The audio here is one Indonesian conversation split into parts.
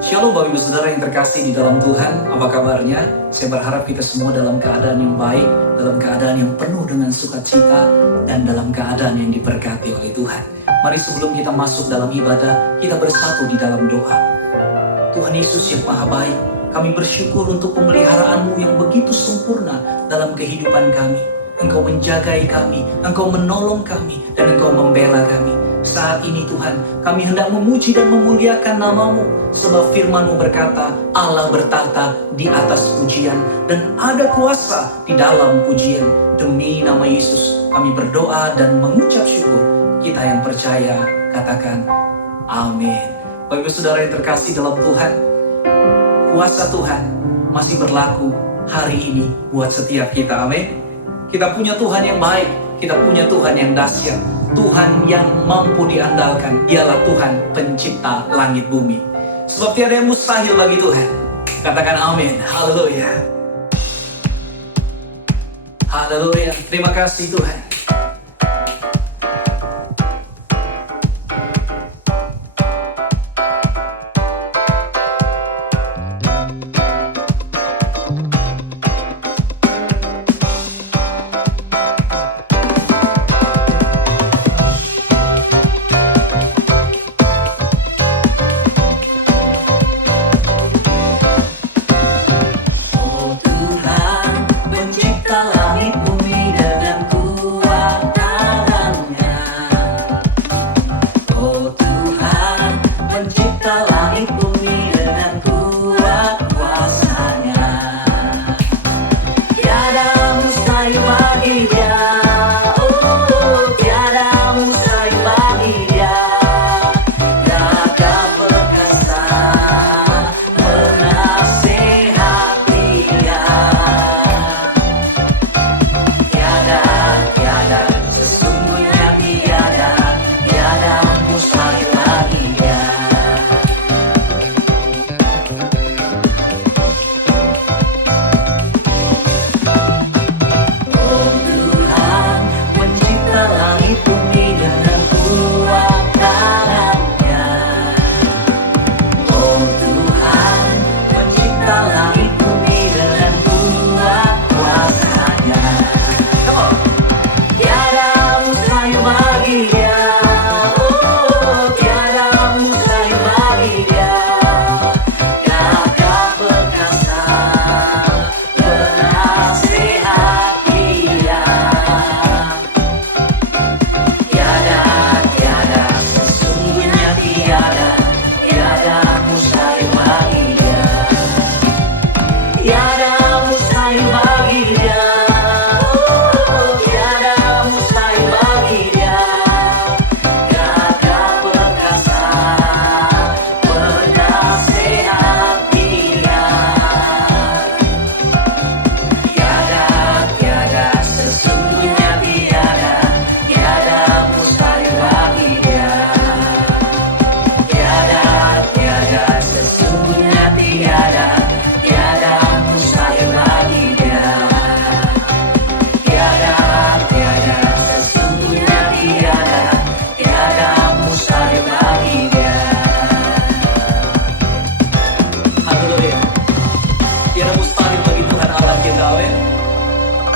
Shalom Bapak Ibu Saudara yang terkasih di dalam Tuhan, apa kabarnya? Saya berharap kita semua dalam keadaan yang baik, dalam keadaan yang penuh dengan sukacita, dan dalam keadaan yang diberkati oleh Tuhan. Mari sebelum kita masuk dalam ibadah, kita bersatu di dalam doa. Tuhan Yesus yang Maha Baik, kami bersyukur untuk pemeliharaan-Mu yang begitu sempurna dalam kehidupan kami. Engkau menjagai kami, Engkau menolong kami, dan Engkau membela kami. Saat ini Tuhan, kami hendak memuji dan memuliakan nama-Mu, sebab firman-Mu berkata, Allah bertata di atas pujian, dan ada kuasa di dalam pujian. Demi nama Yesus, kami berdoa dan mengucap syukur. Kita yang percaya, katakan, amin. Bapak Ibu Saudara yang terkasih dalam Tuhan, kuasa Tuhan masih berlaku hari ini buat setiap kita, amin. Kita punya Tuhan yang baik, kita punya Tuhan yang dahsyat, Tuhan yang mampu diandalkan. Dialah Tuhan pencipta langit bumi. Sebab tiada yang mustahil bagi Tuhan. Katakan amin. Haleluya. Haleluya. Terima kasih Tuhan.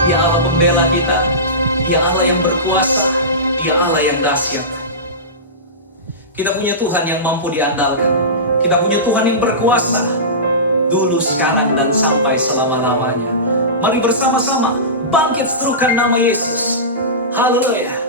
Dia Allah pembela kita, Dia Allah yang berkuasa, Dia Allah yang dahsyat. Kita punya Tuhan yang mampu diandalkan. Kita punya Tuhan yang berkuasa, dulu, sekarang, dan sampai selama-lamanya. Mari bersama-sama bangkit serukan nama Yesus. Haleluya.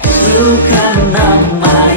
Serukan nama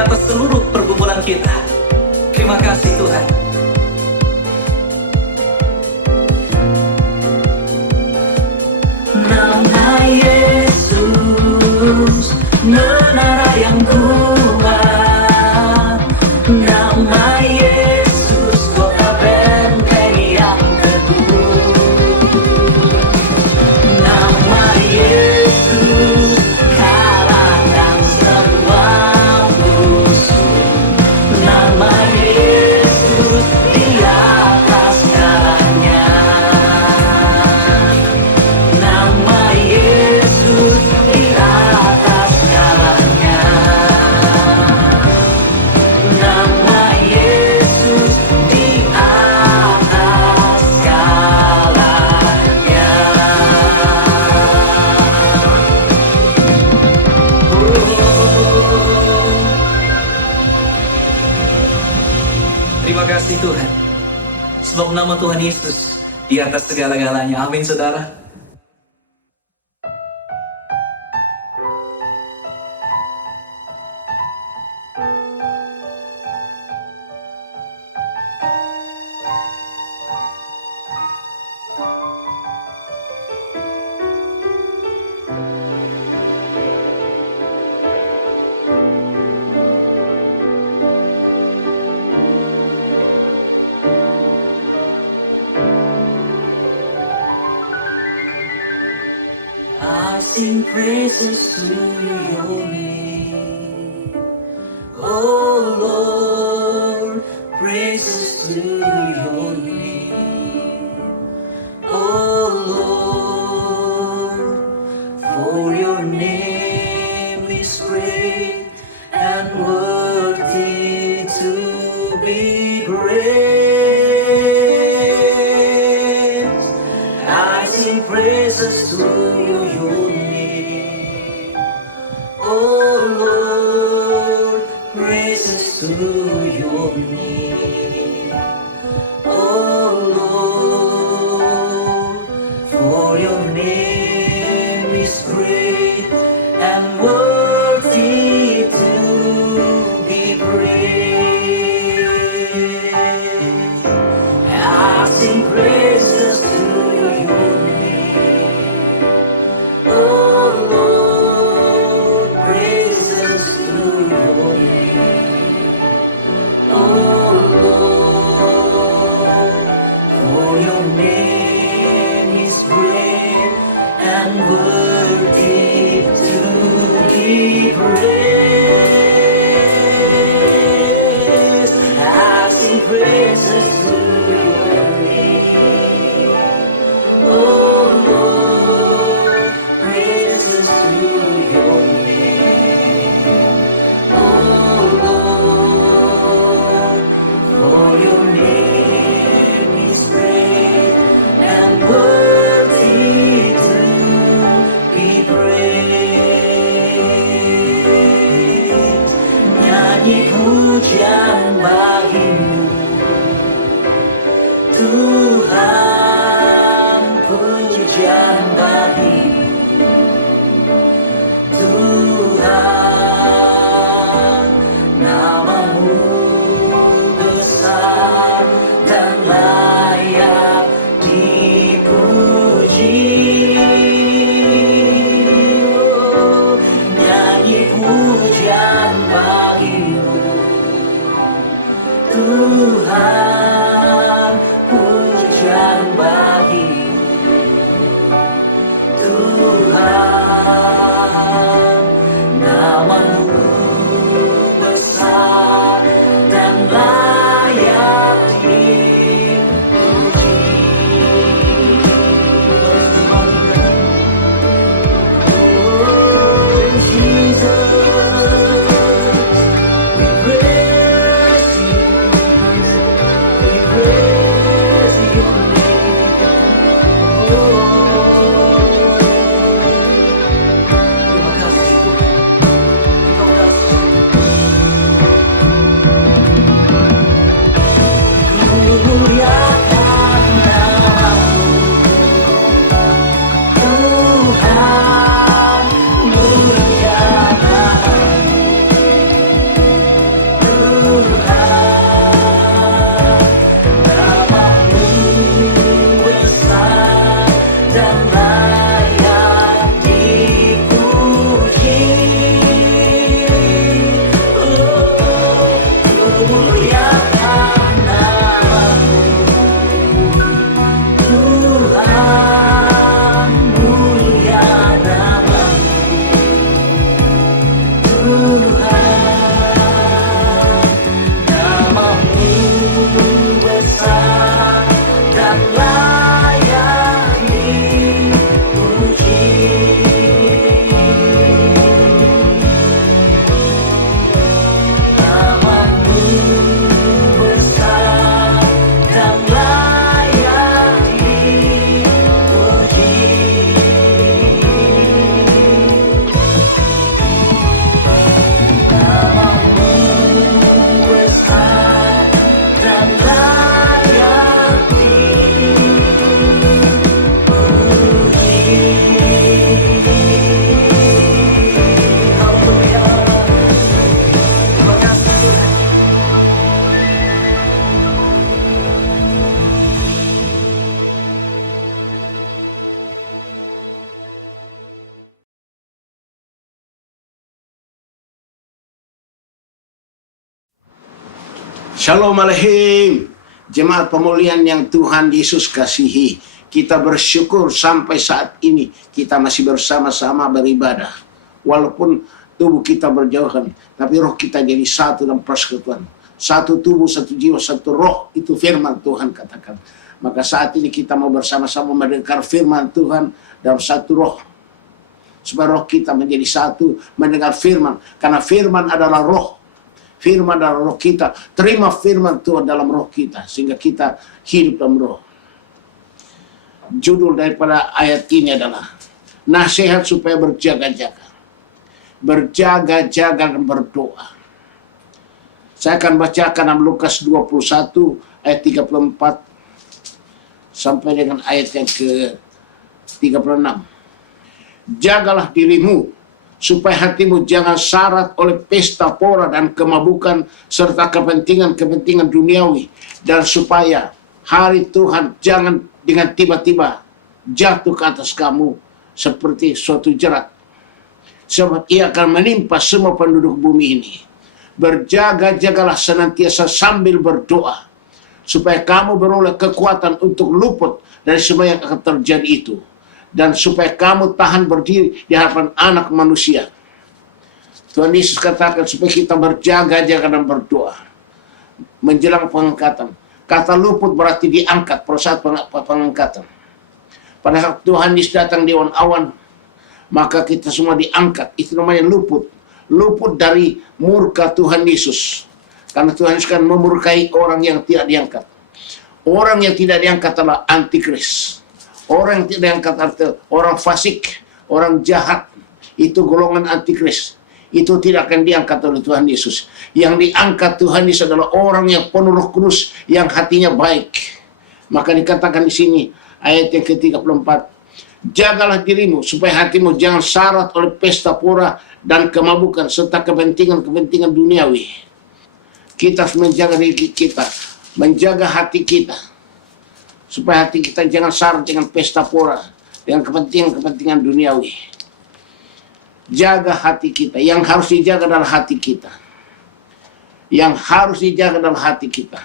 atas seluruh pergumulan kita. Terima kasih Tuhan. Nama Yesus, menara yang kuat. Nama Yesus, kota benteng yang teguh. Nama Yesus, kalahkan semua musuh. Nama Yesus, di atas segalanya. Nama Yesus, di atas segalanya. Nama Yesus, di atas segalanya. Terima kasih Tuhan, sebab nama Tuhan Yesus di atas segala-galanya. Amin saudara. I sing praises to your name, oh Lord, praises to your name, oh Lord, for your name is great and worthy to be praised. I sing praises to your name, oh Lord, praises to your name, oh Lord, for your name is great and worthy to be praised. I sing praises to your name, oh Lord, praises to your name, oh Lord, for your name is great and worthy to be praised. I sing praises to your name, oh Lord, praises to your name, oh Lord, for your name is great and worthy to be praised. Nyanyi pujian bagimu Tuhan, pujian bagimu Tuhan, namamu besar dan layak dipuji. Oh, nyanyi pujian bagimu Shalom Aleichem, jemaat pemulihan yang Tuhan Yesus kasihi. Kita bersyukur sampai saat ini kita masih bersama-sama beribadah. Walaupun tubuh kita berjauhan, tapi roh kita jadi satu dalam persekutuan. Satu tubuh, satu jiwa, satu roh, itu firman Tuhan katakan. Maka saat ini kita mau bersama-sama mendengar firman Tuhan dalam satu roh. Supaya roh kita menjadi satu mendengar firman. Karena firman adalah roh. Firman dalam roh kita, terima firman Tuhan dalam roh kita, sehingga kita hidup dalam roh. Judul daripada ayat ini adalah nasihat supaya berjaga-jaga. Berjaga-jaga dan berdoa. Saya akan bacakan dalam Lukas 21 ayat 34 sampai dengan ayat yang ke-36. Jagalah dirimu supaya hatimu jangan syarat oleh pesta pora dan kemabukan serta kepentingan-kepentingan duniawi, dan supaya hari Tuhan jangan dengan tiba-tiba jatuh ke atas kamu seperti suatu jerat, sebab ia akan menimpa semua penduduk bumi ini. Berjaga-jagalah senantiasa sambil berdoa, supaya kamu beroleh kekuatan untuk luput dari semua yang akan terjadi itu, dan supaya kamu tahan berdiri di hadapan Anak Manusia. Tuhan Yesus katakan supaya kita berjaga-jaga dan berdoa menjelang pengangkatan. Kata luput berarti diangkat pada saat pengangkatan. Pada saat Tuhan Yesus datang di awan-awan, maka kita semua diangkat. Itu namanya luput. Luput dari murka Tuhan Yesus. Karena Tuhan Yesus kan memurkai orang yang tidak diangkat. Orang yang tidak diangkat adalah antikris. Orang yang tidak diangkat artinya orang fasik, orang jahat. Itu golongan antikris. Itu tidak akan diangkat oleh Tuhan Yesus. Yang diangkat Tuhan Yesus adalah orang yang penuh Roh Kudus, yang hatinya baik. Maka dikatakan di sini ayat yang ke-34, jagalah dirimu supaya hatimu jangan syarat oleh pesta pora dan kemabukan serta kepentingan-kepentingan duniawi. Kita harus menjaga diri kita, menjaga hati kita, supaya hati kita jangan syarat dengan pesta pora, dengan kepentingan-kepentingan duniawi. Jaga hati kita. Yang harus dijaga adalah hati kita. Yang harus dijaga adalah hati kita.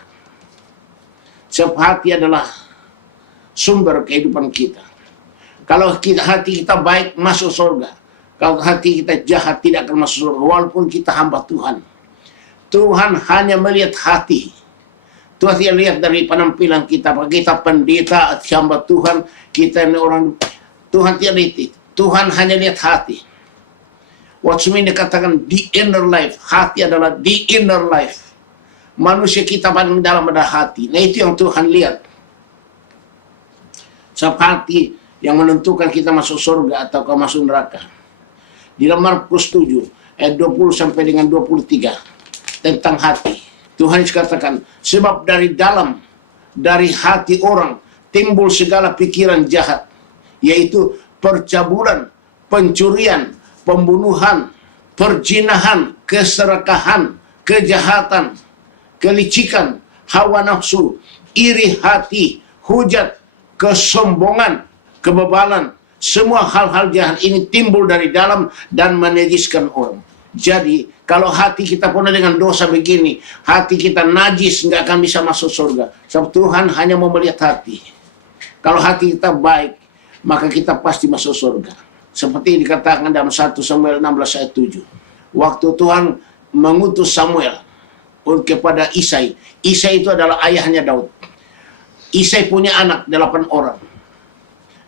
Sebab hati adalah sumber kehidupan kita. Kalau hati kita baik, masuk surga. Kalau hati kita jahat, tidak akan masuk surga. Walaupun kita hamba Tuhan. Tuhan hanya melihat hati. Tuhan tidak lihat dari penampilan kita. Kita pendeta, hamba Tuhan, kita ini orang. Tuhan tidak lihat itu. Tuhan hanya lihat hati. Watchman dikatakan the inner life. Hati adalah the inner life. Manusia kita paling dalam adalah hati. Nah itu yang Tuhan lihat. Sebab hati yang menentukan kita masuk surga atau masuk neraka. Di dalam Markus 7 ayat 20 sampai dengan 23 tentang hati. Tuhan katakan, sebab dari dalam, dari hati orang timbul segala pikiran jahat, yaitu percabulan, pencurian, pembunuhan, perzinahan, keserakahan, kejahatan, kelicikan, hawa nafsu, iri hati, hujat, kesombongan, kebebalan. Semua hal-hal jahat ini timbul dari dalam dan menajiskan orang. Jadi, kalau hati kita penuh dengan dosa begini, hati kita najis, nggak akan bisa masuk surga. Sebab Tuhan hanya mau melihat hati. Kalau hati kita baik, maka kita pasti masuk surga. Seperti dikatakan dalam 1 Samuel 16 ayat 7. Waktu Tuhan mengutus Samuel kepada Isai. Isai itu adalah ayahnya Daud. Isai punya anak 8 orang.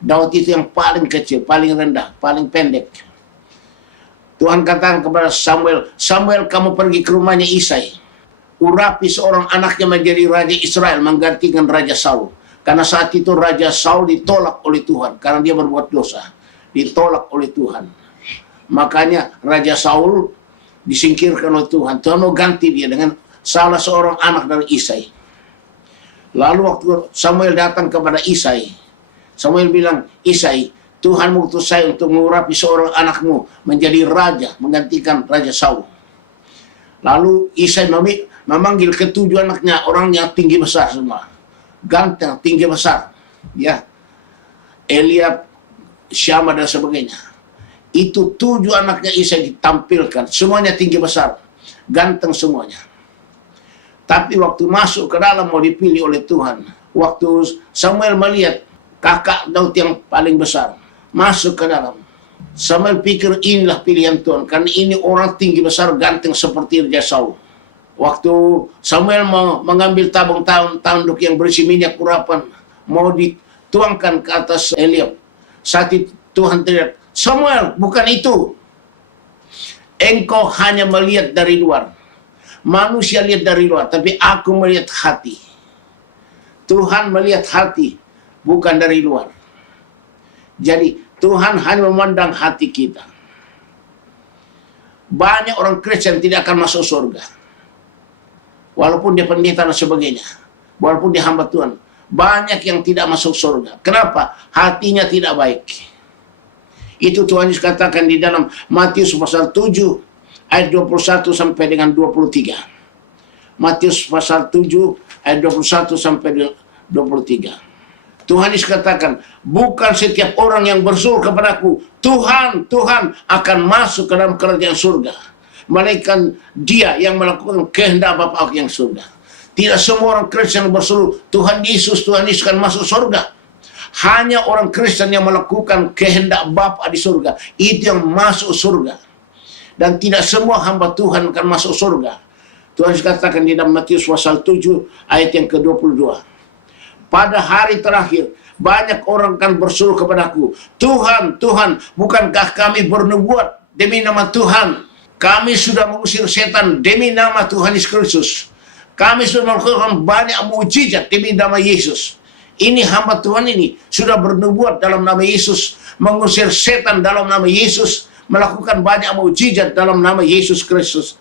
Daud itu yang paling kecil, paling rendah, paling pendek. Tuhan katakan kepada Samuel, Samuel kamu pergi ke rumahnya Isai. Urapi seorang anaknya menjadi Raja Israel, menggantikan Raja Saul. Karena saat itu Raja Saul ditolak oleh Tuhan, karena dia berbuat dosa. Ditolak oleh Tuhan. Makanya Raja Saul disingkirkan oleh Tuhan. Tuhan mau ganti dia dengan salah seorang anak dari Isai. Lalu waktu Samuel datang kepada Isai, Samuel bilang, Isai, Tuhan mengutus saya untuk mengurapi seorang anakmu menjadi raja, menggantikan Raja Saul. Lalu Isai memanggil ketujuh anaknya, orang yang tinggi besar semua. Ganteng, tinggi besar. Ya, Eliab, Syama dan sebagainya. Itu 7 anaknya Isai ditampilkan. Semuanya tinggi besar. Ganteng semuanya. Tapi waktu masuk ke dalam mau dipilih oleh Tuhan. Waktu Samuel melihat kakak Daud yang paling besar masuk ke dalam, Samuel pikir inilah pilihan Tuhan, karena ini orang tinggi besar ganteng seperti Raja Saul. Waktu Samuel mau mengambil tabung tanduk yang berisi minyak urapan, mau dituangkan ke atas Eliab. Saat itu Tuhan teriak, Samuel, bukan itu. Engkau hanya melihat dari luar. Manusia lihat dari luar, tapi aku melihat hati. Tuhan melihat hati, bukan dari luar. Jadi Tuhan hanya memandang hati kita. Banyak orang Kristen tidak akan masuk surga, walaupun dia pendeta dan sebagainya, walaupun dia hamba Tuhan. Banyak yang tidak masuk surga. Kenapa? Hatinya tidak baik. Itu Tuhan Yesus katakan di dalam Matius pasal 7 ayat 21 sampai dengan 23. Matius pasal 7 ayat 21 sampai dengan 23. Tuhan Yesus katakan, bukan setiap orang yang berseru kepadaku, Tuhan, Tuhan, akan masuk ke dalam kerajaan surga, melainkan dia yang melakukan kehendak Bapa yang surga. Tidak semua orang Kristen berseru, Tuhan Yesus akan masuk surga. Hanya orang Kristen yang melakukan kehendak Bapa di surga, itu yang masuk surga. Dan tidak semua hamba Tuhan akan masuk surga. Tuhan katakan di dalam Matius pasal 7 ayat yang ke-22. Pada hari terakhir, banyak orang akan berseru kepadaku, Tuhan, Tuhan, bukankah kami bernubuat demi nama Tuhan? Kami sudah mengusir setan demi nama Tuhan Yesus Kristus. Kami sudah melakukan banyak mujizat demi nama Yesus. Ini hamba Tuhan ini sudah bernubuat dalam nama Yesus, mengusir setan dalam nama Yesus, melakukan banyak mujizat dalam nama Yesus Kristus.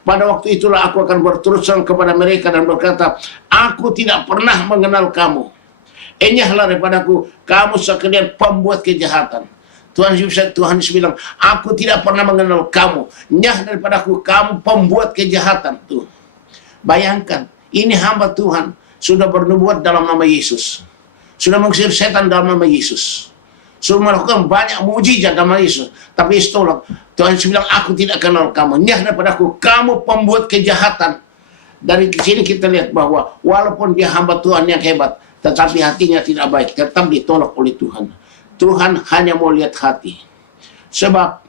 Pada waktu itulah aku akan berterus terang kepada mereka dan berkata, aku tidak pernah mengenal kamu. Enyahlah daripadaku, kamu sekalian pembuat kejahatan. Tuhan Yesus bilang, aku tidak pernah mengenal kamu. Nyah daripadaku, kamu pembuat kejahatan. Tuh. Bayangkan, ini hamba Tuhan sudah bernubuat dalam nama Yesus. Sudah mengusir setan dalam nama Yesus. Sudah melakukan banyak mujizat dalam nama Yesus. Tapi Yesus tolak. Tuhan Yesus bilang, aku tidak kenal kamu. Nyah daripadaku, kamu pembuat kejahatan. Dari sini kita lihat bahwa walaupun dia hamba Tuhan yang hebat, tetapi hatinya tidak baik, tetap ditolak oleh Tuhan. Tuhan hanya mau lihat hati. Sebab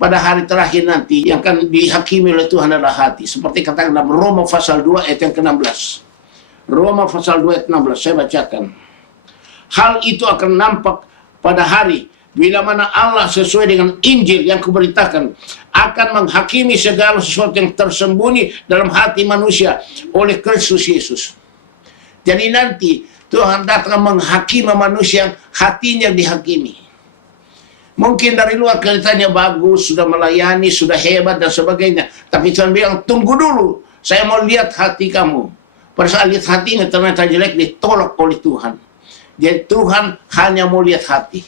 pada hari terakhir nanti yang akan dihakimi oleh Tuhan adalah hati. Seperti katakan dalam Roma pasal 2 ayat yang ke-16. Roma pasal 2 ayat 16, saya bacakan. Hal itu akan nampak pada hari bila mana Allah sesuai dengan Injil yang kuberitakan akan menghakimi segala sesuatu yang tersembunyi dalam hati manusia oleh Kristus Yesus. Jadi nanti Tuhan datang menghakimi manusia yang hatinya dihakimi. Mungkin dari luar kelihatannya bagus, sudah melayani, sudah hebat dan sebagainya. Tapi Tuhan bilang, tunggu dulu, saya mau lihat hati kamu. Pada saat lihat hatinya ternyata jelek, ditolak oleh Tuhan. Jadi Tuhan hanya mau lihat hati.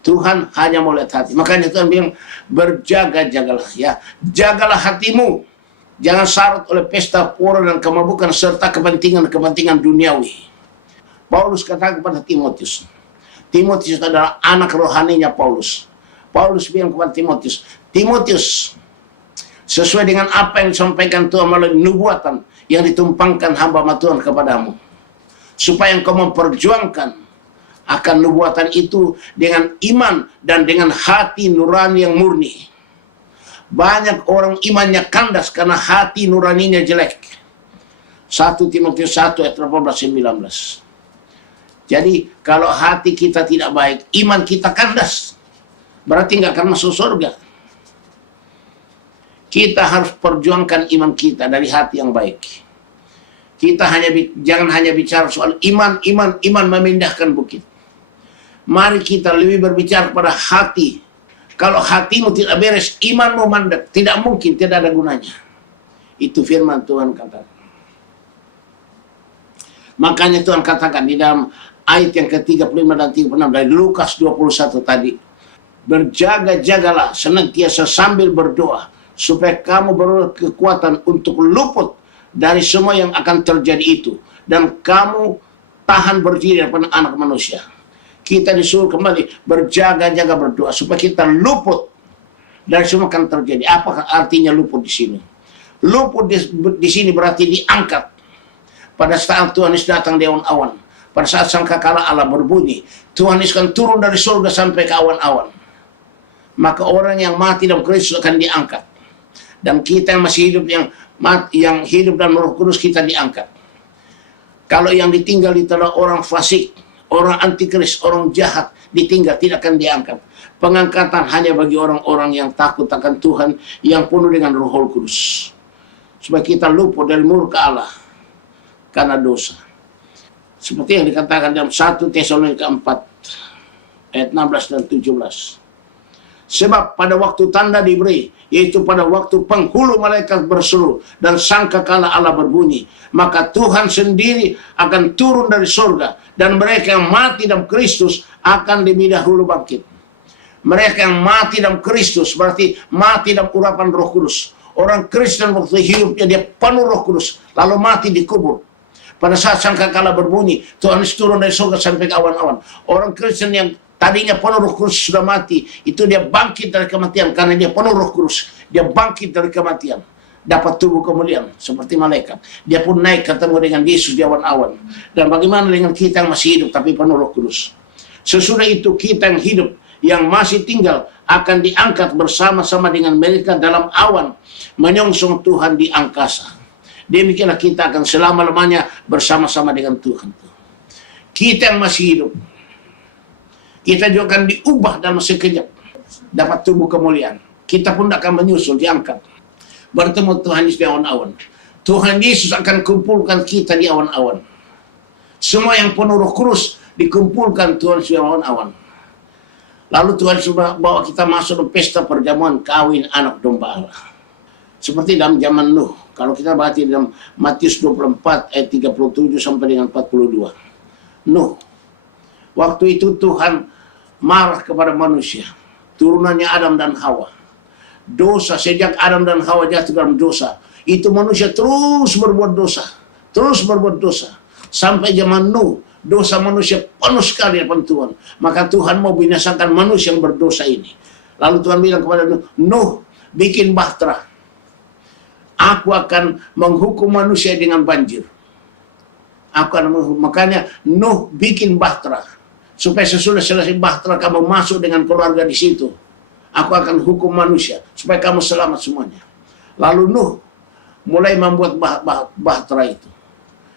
Tuhan hanya mau lihat hati. Makanya Tuhan bilang, berjaga-jagalah ya. Jagalah hatimu. Jangan syarat oleh pesta pora dan kemabukan serta kepentingan-kepentingan duniawi. Paulus katakan kepada Timotius. Timotius adalah anak rohaninya Paulus. Paulus bilang kepada Timotius, Timotius, sesuai dengan apa yang disampaikan Tuhan melalui nubuatan yang ditumpangkan hamba Tuhan kepadamu, supaya engkau memperjuangkan akan nubuatan itu dengan iman dan dengan hati nurani yang murni. Banyak orang imannya kandas karena hati nuraninya jelek. 1 Timotius 1 ayat 18-19. Jadi kalau hati kita tidak baik, iman kita kandas, berarti nggak akan masuk surga. Kita harus perjuangkan iman kita dari hati yang baik. Kita jangan hanya bicara soal iman memindahkan bukit. Mari kita lebih berbicara pada hati. Kalau hatimu tidak beres, imanmu mandek, tidak mungkin, tidak ada gunanya. Itu firman Tuhan katakan. Makanya Tuhan katakan di dalam ayat yang ke-35 dan 36 dari Lukas 21 tadi. Berjaga-jagalah senantiasa sambil berdoa, supaya kamu beroleh kekuatan untuk luput dari semua yang akan terjadi itu. Dan kamu tahan berdiri depan anak manusia. Kita disuruh kembali berjaga-jaga berdoa supaya kita luput dari semua yang akan terjadi. Apa artinya luput di sini? Luput di sini berarti diangkat. Pada saat Tuhan Yesus datang di awan-awan, pada saat sangkakala Allah berbunyi, Tuhan Yesus akan turun dari surga sampai ke awan-awan. Maka orang yang mati dalam Kristus akan diangkat. Dan kita yang masih hidup, yang hidup dalam Roh Kudus, kita diangkat. Kalau yang ditinggal itu adalah orang fasik, orang antikris, orang jahat, ditinggal, tidak akan diangkat. Pengangkatan hanya bagi orang-orang yang takut akan Tuhan, yang penuh dengan Roh Kudus. Supaya kita luput dari murka Allah karena dosa. Seperti yang dikatakan dalam 1 Tesalonika 4 ayat 16 dan 17. Sebab pada waktu tanda diberi, yaitu pada waktu penghulu malaikat berseru dan sangkakala Allah berbunyi, maka Tuhan sendiri akan turun dari surga, dan mereka yang mati dalam Kristus akan lebih dahulu bangkit. Mereka yang mati dalam Kristus berarti mati dalam urapan Roh Kudus. Orang Kristen waktu hidupnya dia penuh Roh Kudus, lalu mati dikubur. Pada saat sangkakala berbunyi, Tuhan turun dari surga sampai ke awan-awan. Orang Kristen yang tadinya penuh Roh Kudus sudah mati, itu dia bangkit dari kematian karena dia penuh Roh Kudus. Dia bangkit dari kematian, dapat tubuh kemuliaan seperti malaikat. Dia pun naik ketemu dengan Yesus di awan-awan. Dan bagaimana dengan kita yang masih hidup tapi penuh Roh Kudus? Sesudah itu kita yang hidup, yang masih tinggal, akan diangkat bersama-sama dengan mereka dalam awan, menyongsong Tuhan di angkasa. Demikianlah kita akan selama-lamanya bersama-sama dengan Tuhan. Kita yang masih hidup, kita juga akan diubah dalam sekejap, dapat tubuh kemuliaan. Kita pun akan menyusul, diangkat, bertemu Tuhan Yesus di awan-awan. Tuhan Yesus akan kumpulkan kita di awan-awan. Semua yang penuh Roh Kudus dikumpulkan Tuhan Yesus di awan-awan. Lalu Tuhan Yesus bawa kita masuk dalam pesta perjamuan kawin anak domba Allah. Seperti dalam zaman Nuh. Kalau kita baca dalam Matius 24 ayat 37 sampai dengan 42. Nuh. Waktu itu Tuhan marah kepada manusia, turunannya Adam dan Hawa. Dosa, sejak Adam dan Hawa jatuh dalam dosa, itu manusia terus berbuat dosa. Terus berbuat dosa. Sampai zaman Nuh, dosa manusia penuh sekali depan Tuhan. Maka Tuhan mau binasakan manusia yang berdosa ini. Lalu Tuhan bilang kepada Nuh, Nuh, bikin bahtera. Aku akan menghukum manusia dengan banjir. Aku akan menghukum. Makanya Nuh bikin bahtera. Supaya sesudah selesai bahtera kamu masuk dengan keluarga di situ. Aku akan hukum manusia. Supaya kamu selamat semuanya. Lalu Nuh mulai membuat bahtera itu.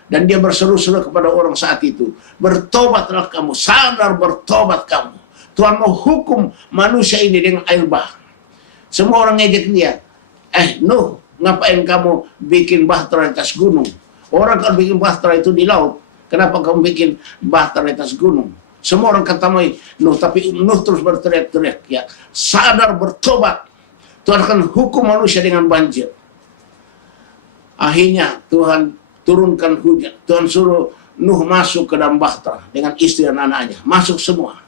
Dan dia berseru-seru kepada orang saat itu. Bertobatlah kamu. Sadar bertobat kamu. Tuhan mau hukum manusia ini dengan air bah. Semua orang ngejek dia. Nuh, ngapain kamu bikin bahtera di atas gunung? Orang kalau bikin bahtera itu di laut. Kenapa kamu bikin bahtera di atas gunung? Semua orang katamai Nuh, tapi Nuh terus berteriak-teriak, ya, sadar bertobat. Tuhan akan hukum manusia dengan banjir. Akhirnya Tuhan turunkan hujan. Tuhan suruh Nuh masuk ke dalam bahtera dengan istri dan anaknya. Masuk semua.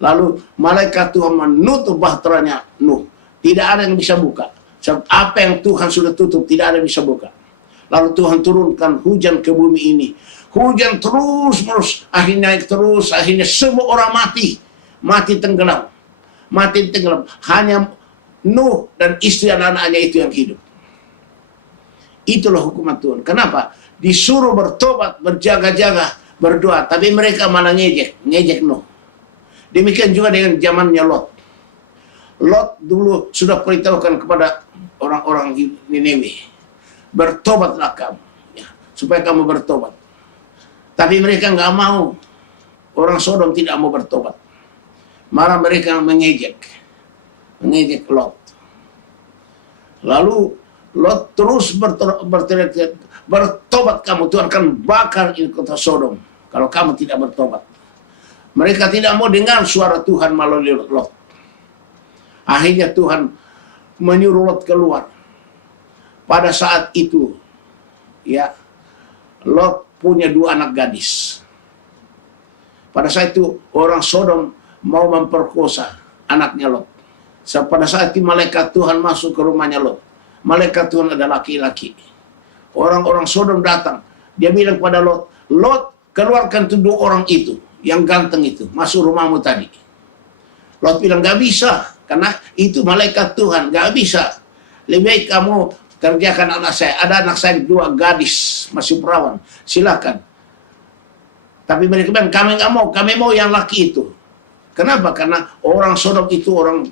Lalu malaikat Tuhan menutup bahteranya Nuh. Tidak ada yang bisa buka. Sebab apa yang Tuhan sudah tutup, tidak ada yang bisa buka. Lalu Tuhan turunkan hujan ke bumi ini. Hujan terus-menerus, akhirnya naik terus, akhirnya semua orang mati. Mati tenggelam. Mati tenggelam. Hanya Nuh dan istri dan anaknya itu yang hidup. Itulah hukuman Tuhan. Kenapa? Disuruh bertobat, berjaga-jaga, berdoa. Tapi mereka malah ngejek Nuh. Demikian juga dengan zamannya Lot. Lot dulu sudah perintahkan kepada orang-orang Niniwe, bertobatlah kamu, ya, supaya kamu bertobat. Tapi mereka nggak mau. Orang Sodom tidak mau bertobat. Malah mereka mengejek Lot. Lalu Lot terus berteriak, bertobat kamu, Tuhan akan bakar ini kota Sodom kalau kamu tidak bertobat. Mereka tidak mau dengar suara Tuhan melalui Lot. Akhirnya Tuhan menyuruh Lot keluar. Pada saat itu, ya, Lot punya 2 anak gadis. Pada saat itu orang Sodom mau memperkosa anaknya Lot. Pada saat itu malaikat Tuhan masuk ke rumahnya Lot. Malaikat Tuhan ada laki-laki. Orang-orang Sodom datang. Dia bilang kepada Lot, Lot, keluarkan 2 orang itu, yang ganteng itu, masuk rumahmu tadi. Lot bilang, gak bisa, karena itu malaikat Tuhan, gak bisa. Lebih baik kamu kerjakan anak saya. Ada anak saya 2 gadis, masih perawan. Silakan. Tapi mereka bilang, kami nggak mau, kami mau yang laki itu. Kenapa? Karena orang Sodom itu orang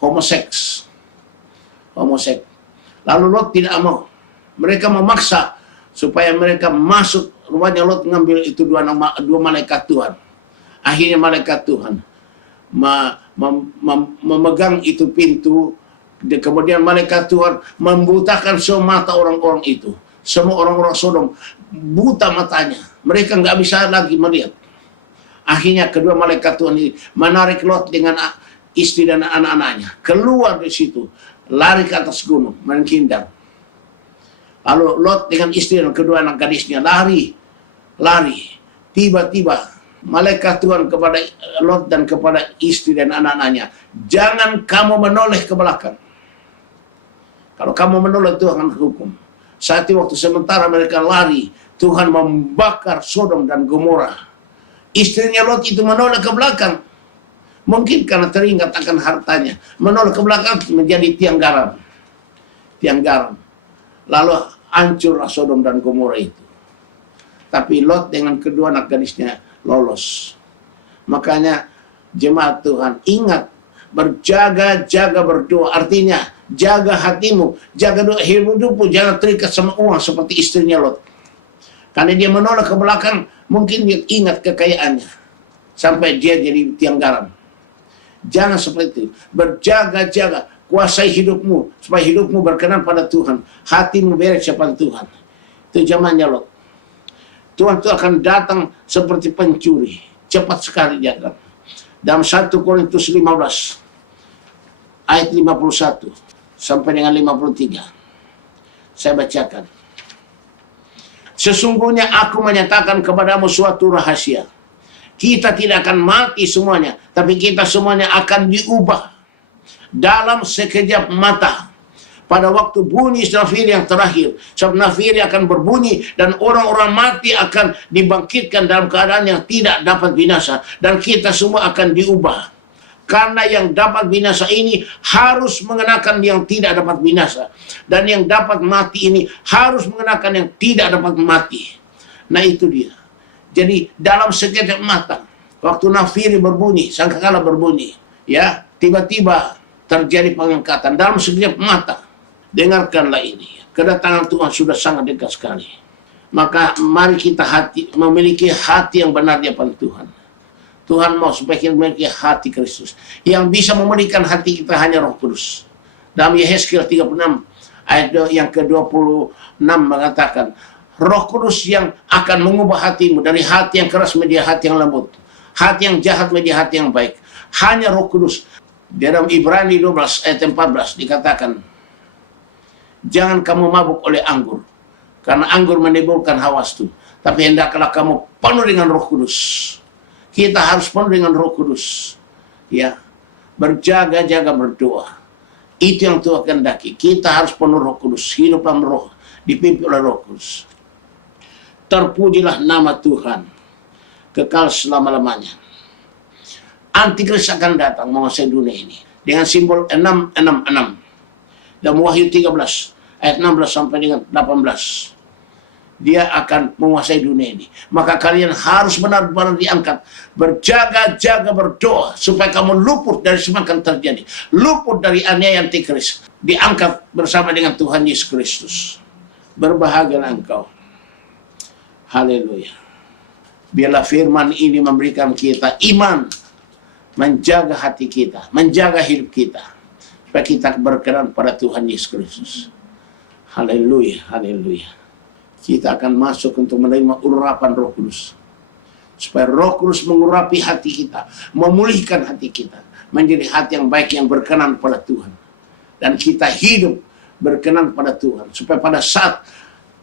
homoseks. Lalu Lot tidak mau. Mereka memaksa supaya mereka masuk. Rupanya Lot ngambil itu dua malaikat Tuhan. Akhirnya malaikat Tuhan memegang itu pintu. Kemudian malaikat Tuhan membutakan semua mata orang-orang itu. Semua orang-orang Sodom buta matanya. Mereka nggak bisa lagi melihat. Akhirnya kedua malaikat Tuhan ini menarik Lot dengan istri dan anak-anaknya. Keluar dari situ. Lari ke atas gunung. Menghindar. Lalu Lot dengan istri dan kedua anak gadisnya lari. Tiba-tiba malaikat Tuhan kepada Lot dan kepada istri dan anak-anaknya. Jangan kamu menoleh ke belakang. Kalau kamu menoleh, Tuhan akan hukum. Saat itu waktu sementara mereka lari, Tuhan membakar Sodom dan Gomora. Istrinya Lot itu menoleh ke belakang. Mungkin karena teringat akan hartanya. Menoleh ke belakang menjadi tiang garam. Lalu hancurlah Sodom dan Gomora itu. Tapi Lot dengan kedua anak gadisnya lolos. Makanya jemaat Tuhan, ingat, berjaga-jaga berdoa. Artinya, jaga hatimu, jaga hidupmu, jangan terikat sama uang seperti istrinya Lot. Karena dia menoleh ke belakang, mungkin dia ingat kekayaannya. Sampai dia jadi tiang garam. Jangan seperti itu. Berjaga-jaga. Kuasai hidupmu. Supaya hidupmu berkenan pada Tuhan. Hatimu beres pada Tuhan. Itu zamannya Lot. Tuhan itu akan datang seperti pencuri. Cepat sekali dia akan. Dalam 1 Korintus 15. Ayat 51. Sampai dengan 53. Saya bacakan. Sesungguhnya aku menyatakan kepadamu suatu rahasia. Kita tidak akan mati semuanya, tapi kita semuanya akan diubah dalam sekejap mata. Pada waktu bunyi nafiri yang terakhir, sebab nafiri akan berbunyi dan orang-orang mati akan dibangkitkan dalam keadaan yang tidak dapat binasa, dan kita semua akan diubah. Karena yang dapat binasa ini harus mengenakan yang tidak dapat binasa, dan yang dapat mati ini harus mengenakan yang tidak dapat mati. Nah itu dia. Jadi dalam sekejap mata, waktu nafiri berbunyi, sangkakala berbunyi, ya, tiba-tiba terjadi pengangkatan dalam sekejap mata. Dengarkanlah ini, kedatangan Tuhan sudah sangat dekat sekali. Maka mari kita memiliki hati yang benar di hadapan Tuhan. Tuhan mau supaya kita memiliki hati Kristus. Yang bisa memulihkan hati kita hanya Roh Kudus. Dalam Yehezkiel 36 ayat yang ke-26 mengatakan, Roh Kudus yang akan mengubah hatimu dari hati yang keras menjadi hati yang lembut, hati yang jahat menjadi hati yang baik. Hanya Roh Kudus. Dalam Ibrani 12 ayat 14 dikatakan, jangan kamu mabuk oleh anggur, karena anggur menimbulkan hawas itu. Tapi hendaklah kamu penuh dengan Roh Kudus. Kita harus penuh dengan Roh Kudus. Ya, berjaga-jaga berdoa. Itu yang Tuhan kehendaki. Kita harus penuh Roh Kudus, hidup dalam Roh, dipimpin oleh Roh Kudus. Terpujilah nama Tuhan kekal selama-lamanya. Antikris akan datang menguasai dunia ini dengan simbol 666. Dan Wahyu 13 ayat 16 sampai dengan 18. Dia akan menguasai dunia ini. Maka kalian harus benar-benar diangkat. Berjaga-jaga berdoa supaya kamu luput dari semua yang terjadi. Luput dari aniaya antikris. Diangkat bersama dengan Tuhan Yesus Kristus. Berbahagialah engkau. Haleluya. Biarlah firman ini memberikan kita iman. Menjaga hati kita. Menjaga hidup kita. Supaya kita berkenan pada Tuhan Yesus Kristus. Haleluya, haleluya. Kita akan masuk untuk menerima urapan Roh Kudus. Supaya Roh Kudus mengurapi hati kita. Memulihkan hati kita. Menjadi hati yang baik yang berkenan pada Tuhan. Dan kita hidup berkenan pada Tuhan. Supaya pada saat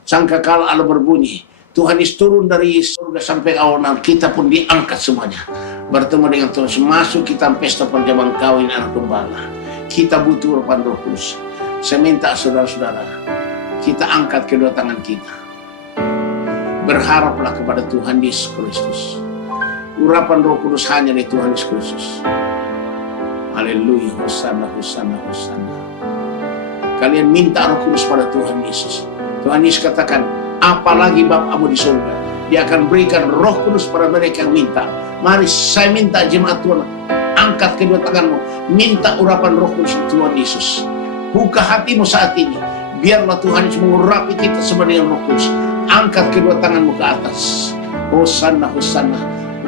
sangkakala Allah berbunyi, Tuhan Yesus turun dari surga sampai awan, kita pun diangkat semuanya. Bertemu dengan Tuhan. Masuk kita pesta perjamuan kawin anak gembala. Kita butuh urapan Roh Kudus. Saya minta saudara-saudara, kita angkat kedua tangan kita. Berharaplah kepada Tuhan Yesus Kristus. Urapan Roh Kudus hanya dari Tuhan Yesus Kristus. Haleluya, hosana, hosana, hosana. Kalian minta Roh Kudus pada Tuhan Yesus. Tuhan Yesus katakan, apalagi Bapamu di surga, Dia akan berikan Roh Kudus pada mereka yang minta. Mari saya minta jemaat Tuhan, angkat kedua tanganmu, minta urapan Roh Kudus Tuhan Yesus. Buka hatimu saat ini, biarlah Tuhan Yesus mengurapi kita semua dengan Roh Kudus. Angkat kedua tanganmu ke atas. Hosana, Hosana.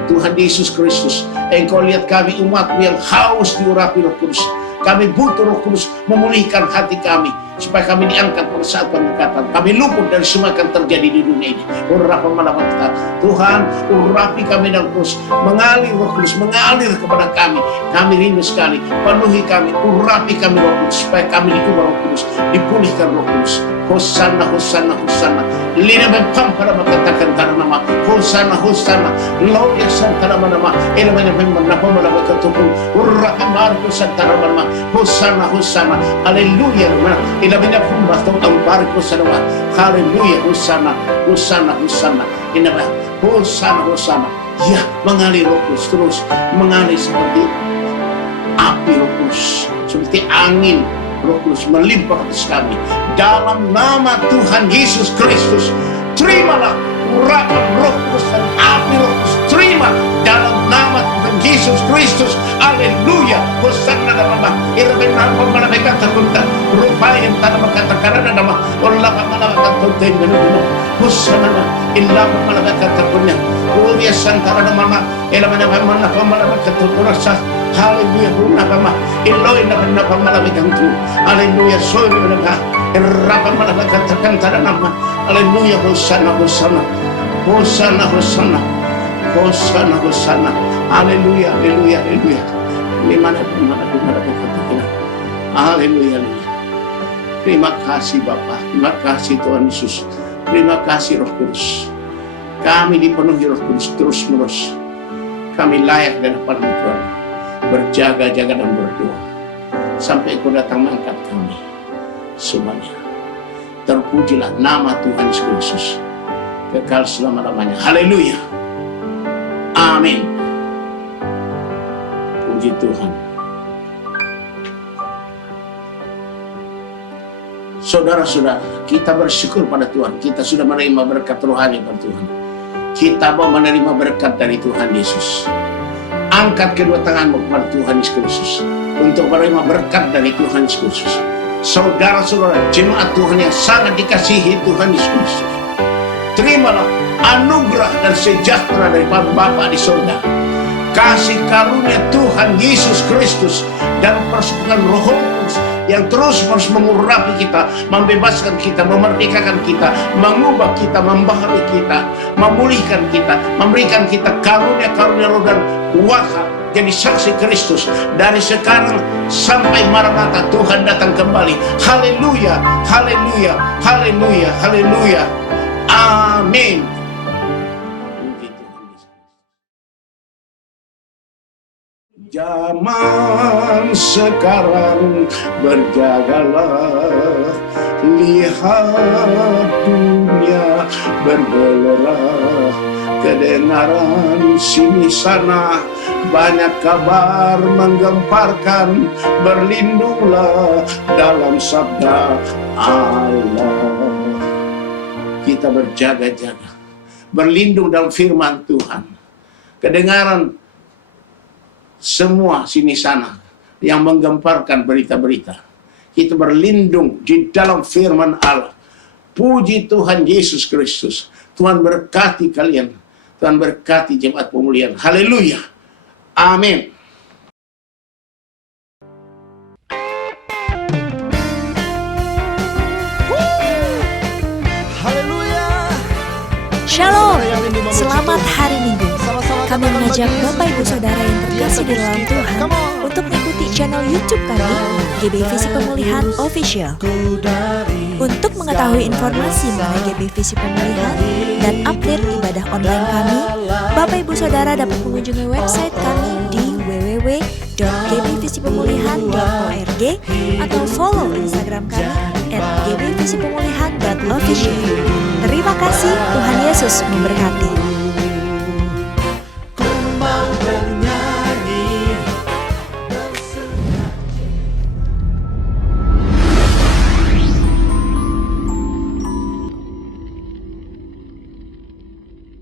Tuhan Yesus Kristus, Engkau lihat kami umat-Mu yang haus diurapi Roh Kudus. Kami butuh Roh Kudus memulihkan hati kami, supaya kami diangkat pada saat pengangkatan. Kami luput dari semua yang terjadi di dunia ini. Tuhan, urapi kami dengan Kudus, mengalir Roh Kudus, mengalir kepada kami. Kami rindu sekali, penuhi kami, urapi kami Roh Kudus, supaya kami diubah Roh Kudus, dipulihkan Roh Kudus. Hosana, Hosana, Hosana. Lina bempam pada mengatakan tanah nama. Hosana, Hosana. Lauya santana nama. Elemanya memang napa malah berketukuh. Urapi marco santana nama. Hosana, Hosana. Haleluya. Elemanya pun bastau tambarco santana. Haleluya. Hosana, Hosana, Hosana. Inaba. Hosana, Hosana. Ya, mengalir Roh Kudus terus, mengalir seperti api Roh Kudus, seperti angin Roh Kudus melimpah atas kami. Dalam nama Tuhan Yesus Kristus, terimalah urapan Roh Kudus dan api Roh Kudus. Terima dalam nama Tuhan Yesus Kristus. Haleluya. Hosana nama. Irben nama mana mereka terkunta. Rupa yang tanah katakan nama. Allah mana kata tenggen. Hosana illa mana kata terkunta. Ulia santara nama. Ela mana kata kurasa. Haleluya. Nama Eloi nama mana begitu. Haleluya. Soal nama. Rapa mana katakan nama. Haleluya. Hosana, Hosana. Hosana, Hosana. Hosana, Hosana. Haleluya, haleluya, haleluya. Di mana berkata-kata. Haleluya. Terima kasih Bapa, terima kasih Tuhan Yesus, terima kasih Roh Kudus. Kami dipenuhi Roh Kudus terus-menerus. Kami layak di hadapan Tuhan, berjaga-jaga dan berdoa sampai Kau datang mengangkat kami semuanya. Terpujilah nama Tuhan Yesus Kristus kekal selama-lamanya. Haleluya. Amin. Puji Tuhan. Saudara-saudara, kita bersyukur pada Tuhan. Kita sudah menerima berkat rohani dari Tuhan. Kita mau menerima berkat dari Tuhan Yesus. Angkat kedua tanganmu kepada Tuhan Yesus Kristus untuk menerima berkat dari Tuhan Yesus Kristus. Saudara-saudara, jemaat Tuhan yang sangat dikasihi Tuhan Yesus Kristus, terimalah anugerah dan sejahtera dari Bapa di surga. Kasih karunia Tuhan Yesus Kristus dan persekutuan Roh Kudus yang terus-menerus mengurapi kita, membebaskan kita, memerdekakan kita, mengubah kita, membaharui kita, memulihkan kita, memberikan kita karunia-karunia roh dan kuasa jadi saksi Kristus dari sekarang sampai Maranatha Tuhan datang kembali. Haleluya, haleluya, haleluya, haleluya. Amin. Zaman sekarang berjagalah, lihat dunia bergelora, kedengaran sini sana banyak kabar menggemparkan, berlindunglah dalam sabda Allah. Kita berjaga-jaga, berlindung dalam firman Tuhan. Kedengaran semua sini sana yang menggemparkan berita-berita. Kita berlindung di dalam firman Allah. Puji Tuhan Yesus Kristus. Tuhan berkati kalian. Tuhan berkati jemaat pemulihan. Haleluya. Amin. Shalom, selamat hari Minggu. Kami mengajak Bapak Ibu Saudara yang terkasih di dalam Tuhan untuk mengikuti channel YouTube kami, GB Visi Pemulihan Official. Untuk mengetahui informasi mengenai GB Visi Pemulihan dan update ibadah online kami, Bapak Ibu Saudara dapat mengunjungi website kami di www.gbvisipemulihan.org atau follow Instagram kami @gbvisipemulihan.official. Terima kasih, Tuhan Yesus memberkati.